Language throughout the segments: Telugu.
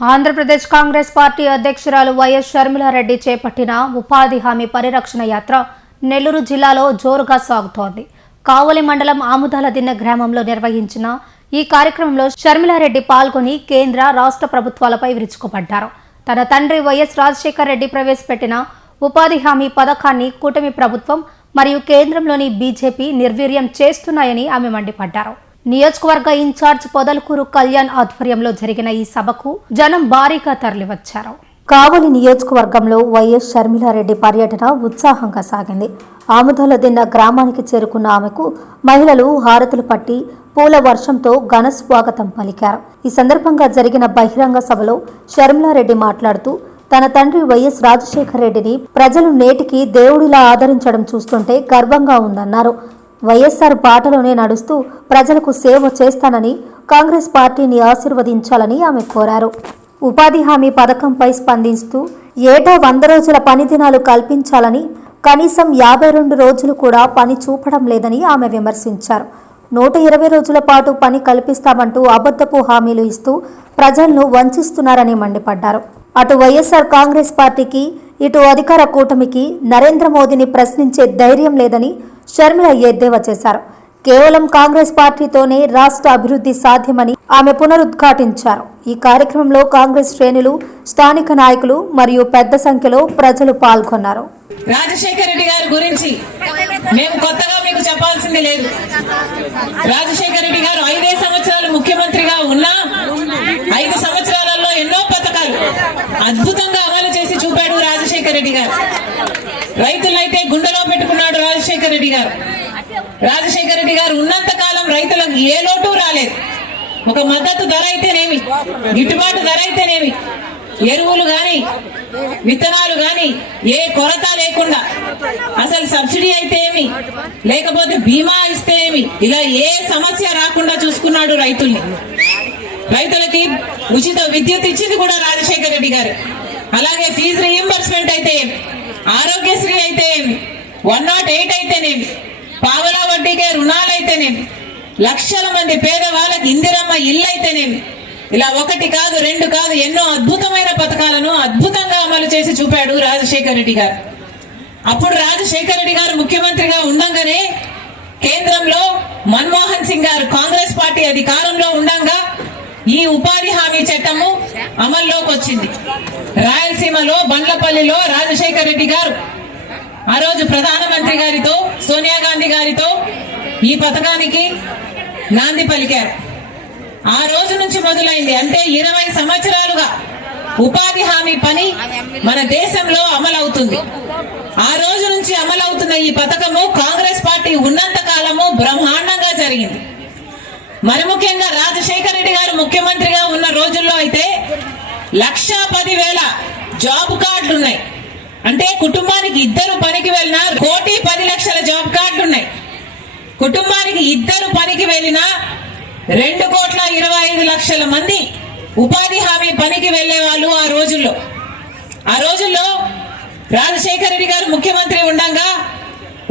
ఆంధ్రప్రదేశ్ కాంగ్రెస్ పార్టీ అధ్యక్షురాలు వైఎస్ షర్మిలారెడ్డి చేపట్టిన ఉపాధి హామీ పరిరక్షణ యాత్ర నెల్లూరు జిల్లాలో జోరుగా సాగుతోంది. కావలి మండలం ఆముదాలదిన్నె గ్రామంలో నిర్వహించిన ఈ కార్యక్రమంలో షర్మిలారెడ్డి పాల్గొని కేంద్ర రాష్ట్ర ప్రభుత్వాలపై విరుచుకుపడ్డారు. తన తండ్రి వైఎస్ రాజశేఖర రెడ్డి ప్రవేశపెట్టిన ఉపాధి హామీ పథకాన్ని కూటమి ప్రభుత్వం మరియు కేంద్రంలోని బీజేపీ నిర్వీర్యం చేస్తున్నాయని ఆమె మండిపడ్డారు. నియోజకవర్గ ఇన్ఛార్జ్ పొదలకూరు కళ్యాణ్ ఆధ్వర్యంలో జరిగిన ఈ సభకు జనం భారీగా తరలివచ్చారు. కావలి నియోజకవర్గంలో వైఎస్ షర్మిలారెడ్డి పర్యటన ఉత్సాహంగా సాగింది. ఆముదాలదిన్నె గ్రామానికి చేరుకున్న ఆమెకు మహిళలు హారతులు పట్టి పూల వర్షంతో ఘన స్వాగతం పలికారు. ఈ సందర్భంగా జరిగిన బహిరంగ సభలో షర్మిలారెడ్డి మాట్లాడుతూ తన తండ్రి వైఎస్ రాజశేఖర రెడ్డిని ప్రజలు నేటికి దేవుడిలా ఆదరించడం చూస్తుంటే గర్వంగా ఉందన్నారు. వైఎస్ఆర్ బాటలోనే నడుస్తూ ప్రజలకు సేవ చేస్తానని, కాంగ్రెస్ పార్టీని ఆశీర్వదించాలని ఆమె కోరారు. ఉపాధి హామీ పథకంపై స్పందిస్తూ ఏటా 100 రోజుల పని దినాలు కల్పించాలని, కనీసం 52 రోజులు కూడా పని చూపడం లేదని ఆమె విమర్శించారు. 120 రోజుల పాటు పని కల్పిస్తామంటూ అబద్ధపు హామీలు ఇస్తూ ప్రజలను వంచిస్తున్నారని మండిపడ్డారు. అటు వైఎస్ఆర్ కాంగ్రెస్ పార్టీకి, ఇటు అధికార కూటమికి నరేంద్ర మోదీని ప్రశ్నించే ధైర్యం లేదని షర్మిల ఎద్దేవా చేశారు. కేవలం కాంగ్రెస్ పార్టీతోనే రాష్ట్ర అభివృద్ధి సాధ్యమని ఆమె పునరుద్ఘాటించారు. ఈ కార్యక్రమంలో కాంగ్రెస్ శ్రేణులు, స్థానిక నాయకులు మరియు పెద్ద సంఖ్యలో ప్రజలు పాల్గొన్నారు. రాజశేఖర రెడ్డి గారి గురించి మేము కొత్తగా మీకు చెప్పాల్సింది లేదు. రాజశేఖర రెడ్డి గారు 5 సంవత్సరాలు ముఖ్యమంత్రిగా ఉన్నా 5 సంవత్సరాలలో ఎన్నో పథకాలు అద్భుతంగా అమలు చేసి చూపాడు రాజశేఖర రెడ్డి గారు. రైతులైతే గుండెలో పెట్టుకున్నాడు రాజశేఖర రెడ్డి గారు. రాజశేఖర రెడ్డి గారు ఉన్నంత కాలం రైతులకు ఏ లోటు రాలేదు. ఒక మద్దతు ధర అయితేనేమి, గిట్టుబాటు ధర అయితేనేమి, ఎరువులు గాని, విత్తనాలు గాని ఏ కొరత లేకుండా, అసలు సబ్సిడీ అయితే ఏమి, లేకపోతే బీమా ఇస్తే ఏమి, ఇలా ఏ సమస్య రాకుండా చూసుకున్నాడు రైతుల్ని. రైతులకి ఉచిత విద్యుత్ ఇచ్చింది కూడా రాజశేఖర రెడ్డి గారు. అలాగే ఫీజు రీయింబర్స్మెంట్ అయితే ఏమి, ఆరోగ్యశ్రీ అయితే ఏమి, 108 అయితేనేమి, పావలా వడ్డీకే రుణాలైతేనేమి, లక్షల మంది పేదవాళ్ళకి ఇందిరమ్మ ఇల్లు అయితేనేమి, ఇలా 1 కాదు 2 కాదు ఎన్నో అద్భుతమైన పథకాలను అద్భుతంగా అమలు చేసి చూపాడు రాజశేఖర రెడ్డి గారు. అప్పుడు రాజశేఖర రెడ్డి గారు ముఖ్యమంత్రిగా ఉండంగానే కేంద్రంలో మన్మోహన్ సింగ్ గారు కాంగ్రెస్ పార్టీ అధికారంలో ఉండంగా ఈ ఉపాధి హామీ చట్టము అమల్లోకి వచ్చింది. రాయలసీమలో బండ్లపల్లిలో రాజశేఖర రెడ్డి గారు ఆ రోజు ప్రధానమంత్రి గారితో, సోనియా గాంధీ గారితో ఈ పథకానికి నాంది పలికారు. ఆ రోజు నుంచి మొదలైంది. అంటే 20 సంవత్సరాలుగా ఉపాధి హామీ పని మన దేశంలో అమలవుతుంది. ఆ రోజు నుంచి అమలవుతున్న ఈ పథకము కాంగ్రెస్ పార్టీ ఉన్నంత కాలము బ్రహ్మాండంగా జరిగింది. మరి ముఖ్యంగా రాజశేఖర రెడ్డి గారు ముఖ్యమంత్రిగా ఉన్న రోజుల్లో అయితే 1,10,000 జాబ్ కార్డులు ఉన్నాయి. అంటే కుటుంబానికి 2 పనికి వెళ్ళినా 1,10,00,000 జాబ్ కార్డులు ఉన్నాయి. కుటుంబానికి 2 పనికి వెళ్ళినా 2,25,00,000 మంది ఉపాధి హామీ పనికి వెళ్లే వాళ్ళు ఆ రోజుల్లో. ఆ రోజుల్లో రాజశేఖర రెడ్డి గారు ముఖ్యమంత్రి ఉండగా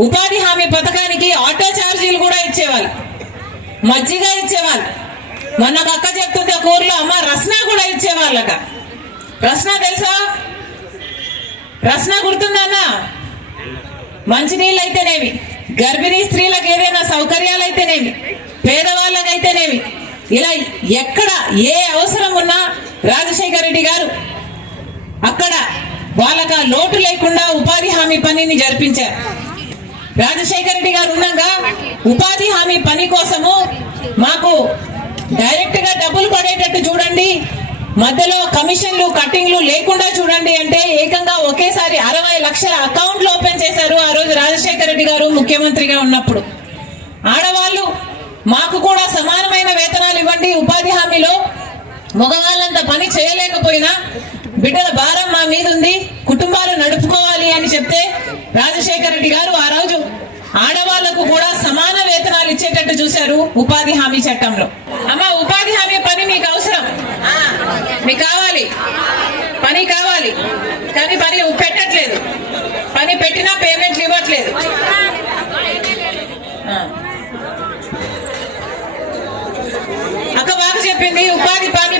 ఉపాధి హామీ పథకానికి ఆటో ఛార్జీలు కూడా ఇచ్చేవాళ్ళు, మజ్జిగ ఇచ్చేవాళ్ళు. మొన్న అక్క చెప్తుంటే ఒక ఊర్లో అమ్మ రస్నా కూడా ఇచ్చేవాళ్ళట. రస్నా తెలుసా? రస్నా గుర్తుందన్నా? మంచినీళ్ళు అయితేనేమి, గర్భిణీ స్త్రీలకు ఏదైనా సౌకర్యాలు అయితేనేమి, పేదవాళ్ళకైతేనేమి, ఇలా ఎక్కడ ఏ అవసరం ఉన్నా రాజశేఖర రెడ్డి గారు అక్కడ వాళ్ళకి లోటు లేకుండా ఉపాధి హామీ పనిని జరిపించారు. రాజశేఖర రెడ్డి గారు ఉండగా ఉపాధి హామీ పని కోసము మాకు డైరెక్ట్ గా డబ్బులు పడేటట్టు చూడండి, మధ్యలో కమిషన్లు కట్టింగ్లు లేకుండా చూడండి అంటే ఏకంగా ఒకేసారి 60 లక్షల అకౌంట్లు ఓపెన్ చేశారు ఆ రోజు రాజశేఖర రెడ్డి గారు ముఖ్యమంత్రిగా ఉన్నప్పుడు. ఆడవాళ్ళు మాకు కూడా సమానమైన వేతనాలు ఇవ్వండి, ఉపాధి హామీలో మగవాళ్ళంత పని చేయలేకపోయినా బిడ్డల భారం మా మీద ఉంది, కుటుంబాలు నడుపుకోవాలి అని చెప్తే రాజశేఖర రెడ్డి గారు ఆ రోజు ఆడవాళ్లకు కూడా సమాన వేతనాలు ఇచ్చేటట్టు చూశారు ఉపాధి హామీ చట్టంలో. అమ్మ ఉపాధి హామీ పని మీకు అవసరం, మీకు కావాలి, పని కావాలి, కానీ పని పెట్టట్లేదు. పని పెట్టినా పేమెంట్లు ఇవ్వట్లేదు. అక్క బాగా చెప్పింది, ఉపాధి పని